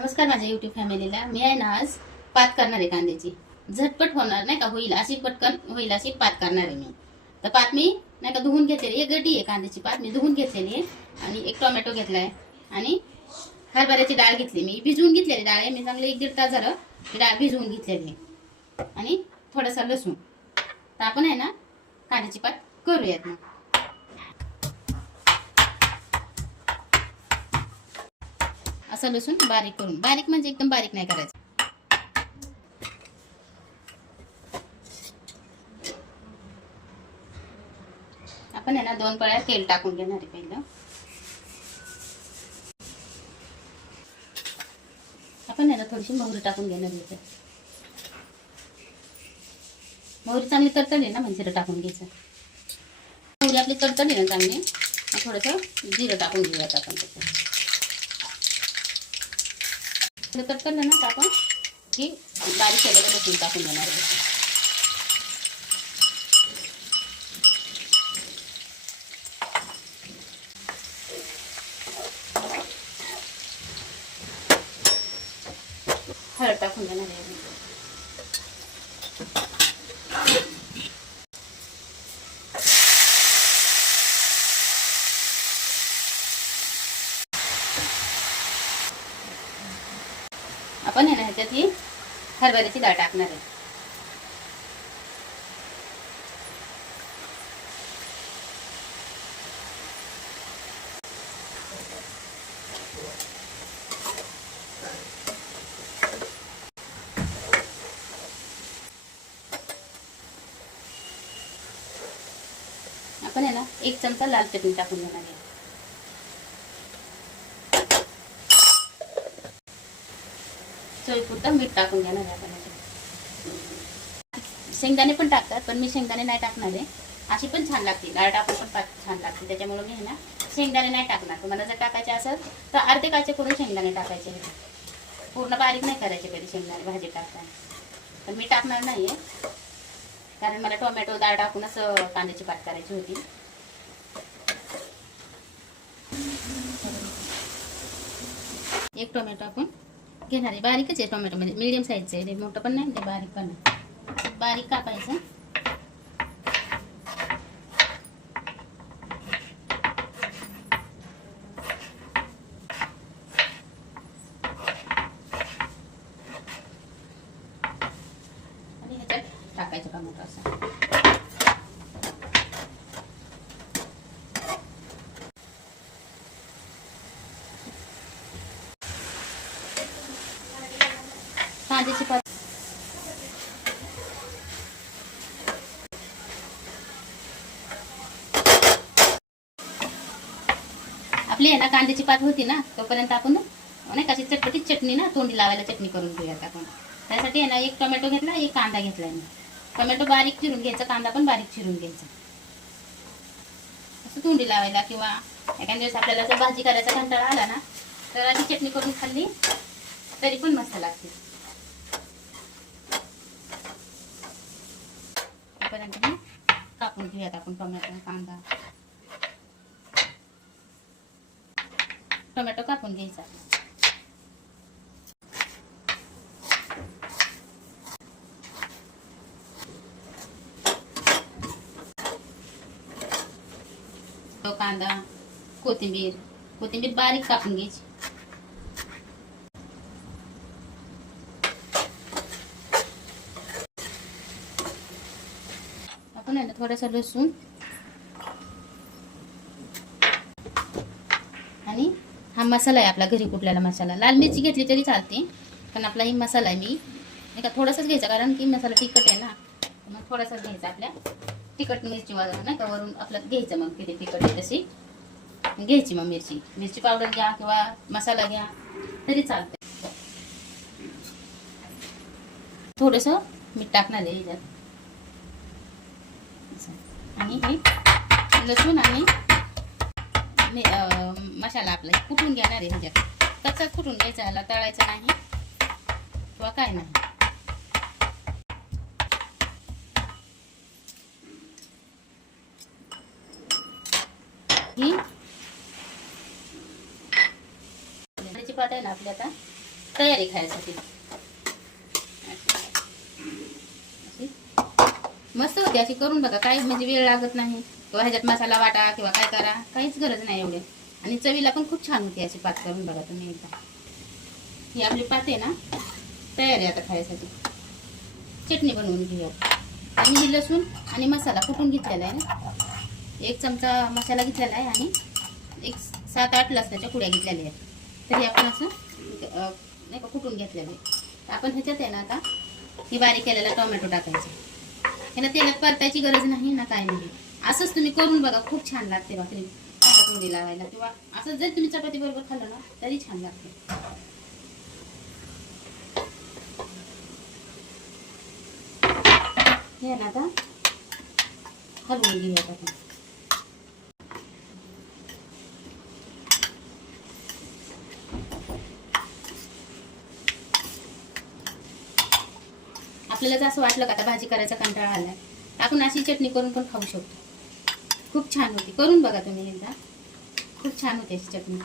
नमस्कार माझ्या YouTube फॅमिलीला. मी आहे ना आज पात करणार आहे कांद्याची. झटपट होणार नाही का, होईल अशी पटकन होईल अशी पात करणार आहे मी. तर पात मी नाही का धुवून घेतलेली, एक गड्डी आहे कांद्याची पात मी धुवून घेतलेली आहे. आणि एक टोमॅटो घेतलाय आणि हरभऱ्याची डाळ घेतली. मी भिजवून घेतलेली डाळ आहे. मी चांगलं 1-1.5 तास झालं डाळ भिजवून घेतलेली आहे. आणि थोडासा लसूण. तर आपण आहे ना कांद्याची पात करूयात मग. असं लसूण बारीक करून, बारीक म्हणजे एकदम बारीक नाही करायचं. आपण आहे ना 2 पळ्या तेल टाकून घेणार आहे पहिलं. आपण आहे ना थोडीशी मोहरी टाकून घेणार आहे. मोहरी चांगली तडतडली ना म्हणजे जिरं टाकून घ्यायचं. मोहरी आपली तडतडली ना चांगली, थोडंसं जिरं टाकून घेऊयात आपण. तडतडलं ना आपण ही बारीक केलेलं लसूण टाकून देणार आहे. हळद टाकून देणार आहे. आपण आहे ना ह्याच्यात ही हरभऱ्याची डाळ टाकणार आहे. आपण आहे ना 1 चमचा लाल चटणी टाकून देणार आहे. चवीपुरतं मीठ टाकून घेणार आहे आपण. शेंगदाणे पण टाकतात, पण मी शेंगदाणे नाही टाकणार आहे. अशी पण छान लागते, डाळ टाकून पण छान लागते. त्याच्यामुळे मी आहे ना शेंगदाणे नाही टाकणार. तुम्हाला जर टाकायचे असेल तर अर्धे काचे करून शेंगदाणे टाकायचे. पूर्ण बारीक नाही करायचे कधी शेंगदाणे भाजी टाकताना. पण मी टाकणार नाही आहे, कारण मला टोमॅटो डाळ टाकूनच कांद्याची पात करायची होती. एक टोमॅटो आपण घेणार आहे. बारीकच आहे टोमॅटो, म्हणजे मीडियम साईजचं आहे. मोठं पण नाही ते बारीक पण नाही. बारीक कापायचं. आणि ह्याच्यात टाकायचं टोमॅटो असं. कांद्याची पात आपली आहे ना कांद्याची पात होती ना, तोपर्यंत आपण नाही कशी चटपटीत चटणी ना तोंडी लावायला चटणी करून घेऊयात आपण. त्यासाठी आहे ना 1 टोमॅटो घेतला, 1 कांदा घेतला मी. टोमॅटो बारीक चिरून घ्यायचा, कांदा पण बारीक चिरून घ्यायचा. असं तोंडी लावायला, किंवा एखाद्या दिवस आपल्याला जर भाजी करायचा कंटाळा आला ना तर आधी चटणी करून खाल्ली तरी पण मस्त लागते. तोपर्यंत मी कापून घेऊयात आपण टोमॅटो, कांदा. टोमॅटो कापून घ्यायचा. कांदा, कोथिंबीर बारीक कापून घ्यायची. आपण आहे ना थोडासा लसूण आणि हा मसाला आहे आपला घरी कुठल्याला मसाला. लाल मिरची घेतली तरी चालते, पण आपला ही मसाला आहे. मी नाही का थोडासाच घ्यायचा, कारण की मसाला तिखट आहे ना. मग थोडासाच घ्यायचा. आपल्या तिखट मिरची नाही का वरून आपलं घ्यायचं. मग किती तिखट आहे तशी घ्यायची. मग मिरची पावडर घ्या किंवा मसाला घ्या तरी चालते. थोडंसं मीठ टाकणार आहे ह्याच्यात. आणि हे लसूण आणि मसाला आपला कुटून घेणार आहे. ह्याच्यात कच्चाच कुटून घ्यायचा, ह्याला तळायचं नाही किंवा काय नाही. ही पात आहे ना आपली आता तयारी खायसाठी. मस्त होते अशी करून बघा. काही म्हणजे वेळ लागत नाही किंवा ह्याच्यात मसाला वाटा किंवा काय करा, काहीच गरज नाही एवढे. आणि चवीला पण खूप छान होती अशी पात करून बघा तुम्ही एकदा. ही आपली पात आहे ना तयारी आता खायसाठी. चटणी बनवून घेऊया. आणि ही लसूण आणि मसाला कुटून घेतलेला आहे ना. 1 चमचा मसाला घेतलेला आहे आणि 7-8 लसणाच्या कुड्या घेतलेल्या आहेत. तरी आपण असं नाही का कुटून घेतलेलं आहे. आपण ह्याच्यात आहे ना आता ही बारीक केलेला टोमॅटो टाकायचा. ह्याला तेलात परतायची गरज नाही ना, काय नाही. असंच तुम्ही करून बघा, खूप छान लागते भाकरी तोंडी लावायला. किंवा असं जर तुम्ही चपाती बरोबर खाल्लं ना तरी छान लागते. हे ना आता हलवून घेऊयात आपण. आपल्याला जर असं वाटलं का आता भाजी करायचा कंटाळा आलाय, आपण अशी चटणी करून पण खाऊ शकतो. खूप छान होती. करून बघा तुम्ही एकदा. खूप छान होती अशी चटणी.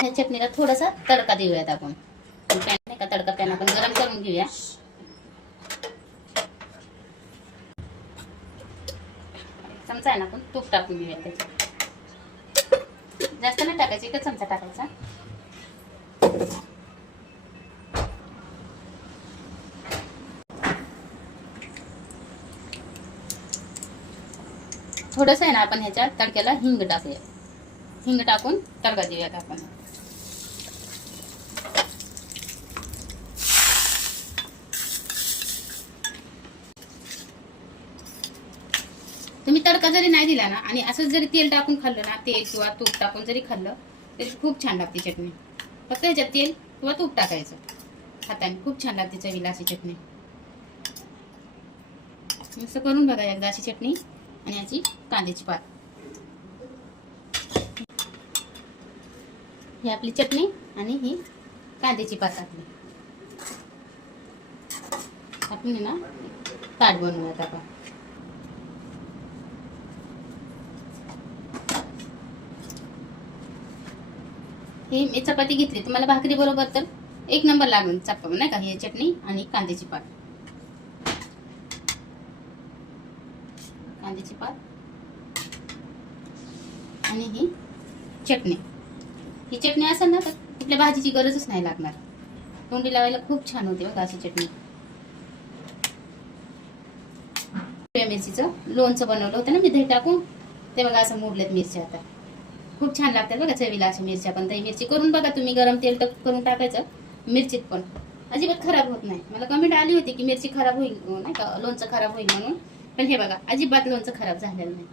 ह्या चटणीला थोडासा तडका देऊयात आपण. पॅन नाही का, तडका पॅन आपण गरम करून घेऊया. चमचा आहे ना, आपण तूप टाकून घेऊया त्याच्यात. जास्त नाही टाकायचं, 1 चमचा टाकायचा. थोडंसं आहे ना आपण ह्याच्यात तडक्याला हिंग टाकूया. हिंग टाकून तडका देऊयात आपण. तुम्ही तडका जरी नाही दिला ना आणि असंच जरी तेल टाकून खाल्लं ना, तेल किंवा तूप टाकून जरी खाल्लं तरी खूप छान लागते चटणी. फक्त ह्याच्यात तेल किंवा तूप टाकायचं. खाताना खूप छान लागते चवीला अशी चटणी. मस्त करून बघा एकदा अशी चटणी आणि याची कांद्याची पात. ही आपली चटणी आणि ही कांद्याची पात आपली. आपण ना ताट बनवूयात आपण. ही मी चपाती घेतली, तुम्हाला भाकरी बरोबर तर 1 नंबर लागून चपाती नाही का. ही चटणी आणि कांद्याची पात. कांद्याची पात आणि ही चटणी. ही चटणी असेल ना तर कुठल्या भाजीची गरजच नाही लागणार. तोंडी लावायला खूप छान होते बघा अशी चटणी. हिरव्या मिरचीचं लोणचं बनवलं होतं ना मी दही टाकून, ते बघा असं मोडलेत मिरच्या. आता खूप छान लागतात बघा चवीला अशी मिरच्या पण. दही मिरची करून बघा तुम्ही. गरम तेल करून टाकायचं मिरचीत पण अजिबात खराब होत नाही. मला कमेंट आली होती की मिरची खराब होईल नाही का, लोणचं खराब होईल म्हणून. पण हे बघा अजिबात लोणचं खराब झालेलं नाही.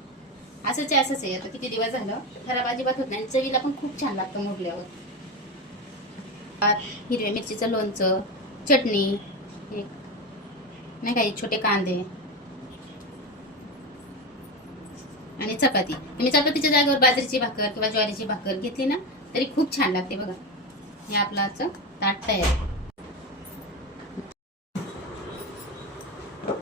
असंच आहे. आता किती दिवस झालं, खराब अजिबात होत नाही. चवीला पण खूप छान लागतं मोडल्यावर. हिरव्या मिरचीचं लोणचं, चटणी नाही का, छोटे कांदे आणि चपाती. तुम्ही चपातीच्या जागेवर बाजरीची भाकर किंवा ज्वारीची भाकर घेतली ना तरी खूप छान लागते बघा. हे आपलं आजचं ताट तयार.